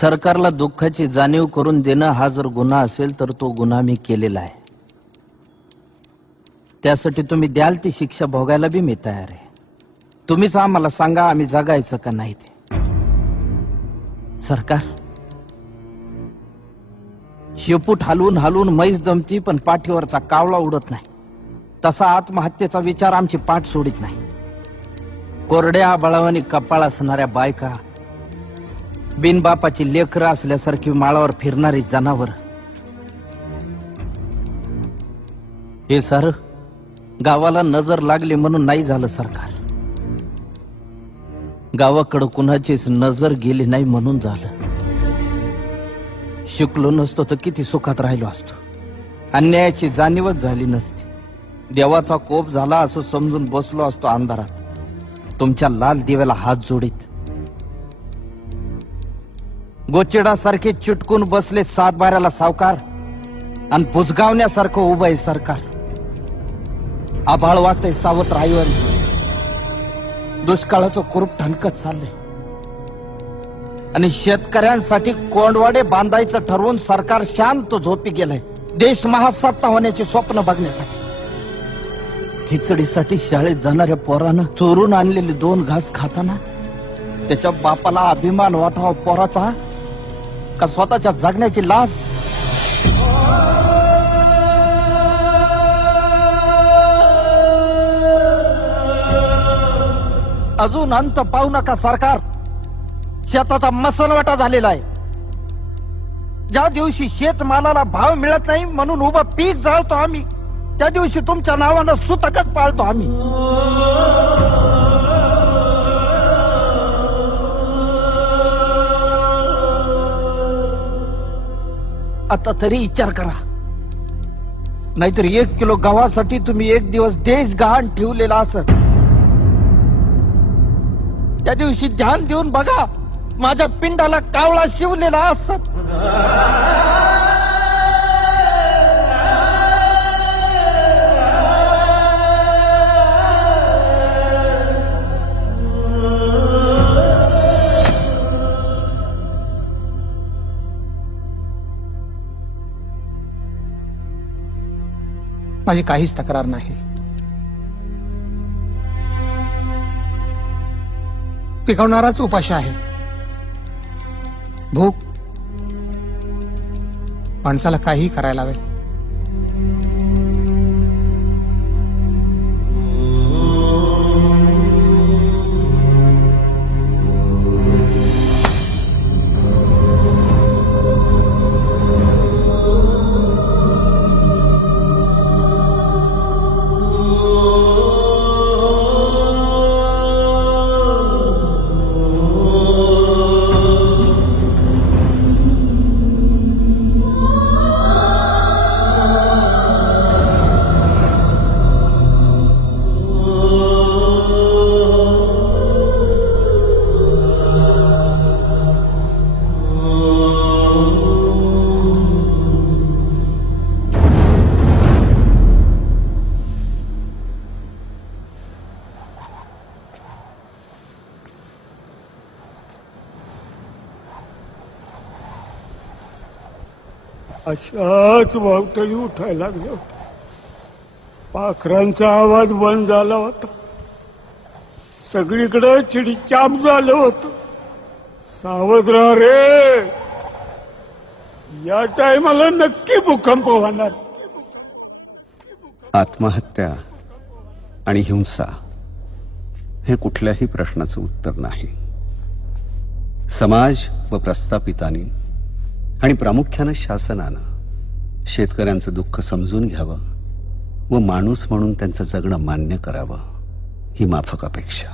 सरकारला दुःखाची जाणीव करून देणं हा जर गुन्हा असेल तर तो गुन्हा मी केलेला आहे. त्यासाठी तुम्ही द्याल ती शिक्षा भोगायला बी मी तयार आहे. तुम्हीच आम्हाला सांगा आम्ही जगायचं का नाही ते. सरकार शेपूट हलवून हलवून म्हैस दमती पण पाठीवरचा कावळा उडत नाही. तसा आत्महत्येचा विचार आमची पाठ सोडित नाही. कोरड्या आबाळावानी कपाळ असणाऱ्या बायका, बिनबापाची लेकरं असल्यासारखी माळावर फिरणारी जनावर, हे सारं गावाला नजर लागली म्हणून नाही झालं सरकार. गावाकडं कुणाचीच नजर गेली नाही म्हणून झालं. शिकलो नसतो तर किती सुखात राहिलो असतो. अन्यायाची जाणीवच झाली नसती. देवाचा कोप झाला असं समजून बसलो असतो अंधारात तुमच्या लाल दिव्याला हात जोडीत. गोचिडासारखे चिटकून बसले सातबाऱ्याला सावकार आणि बुजगावण्यासारखं उभं आहे सरकार. आभाळ वागतंय सावत्र आईवर, दुष्काळाचं कुरूप ठणकत चाललंय आणि शेतकऱ्यांसाठी कोंडवाडे बांधायचं ठरवून सरकार शांत झोपी गेलंय. देश महासत्ता होण्याचे स्वप्न बघण्यासाठी. खिचडीसाठी शाळेत जाणाऱ्या पोरानं चोरून आणलेले 2 घास खाताना त्याच्या बापाला अभिमान वाटावा पोराचा का स्वतःच्या जगण्याची लाज. अजून अंत पाहू नका सरकार. शेताचा मसनवाटा झालेला आहे. ज्या दिवशी शेतमालाला भाव मिळत नाही म्हणून उभं पीक जाळतो आम्ही, त्या दिवशी तुमच्या नावानं सुतकच पाळतो आम्ही. आता तरी विचार करा, नाहीतर 1 किलो गव्हासाठी तुम्ही 1 दिवस देश गहाण ठेवलेला असत. त्या दिवशी ध्यान देऊन बघा, माझ्या पिंडाला कावळा शिवलेला असत. माझी काहीच तक्रार नाही. पिकवणाराच उपाशी आहे. भूक माणसाला काही करायला लावेल. अशाच वावटळी उठायला लागल्या होत्या. पाखरांचा आवाज बंद झाला होता. सगळीकडे चिडीचाप झालं होतं. सावध राहा रे, या टायमाला नक्की भूकंप होणार. आत्महत्या आणि हिंसा हे कुठल्याही प्रश्नाचं उत्तर नाही. समाज व प्रस्थापितांनी आणि प्रामुख्यानं शासनानं शेतकऱ्यांचं दुःख समजून घ्यावं व माणूस म्हणून त्यांचं जगणं मान्य करावं ही माफक अपेक्षा.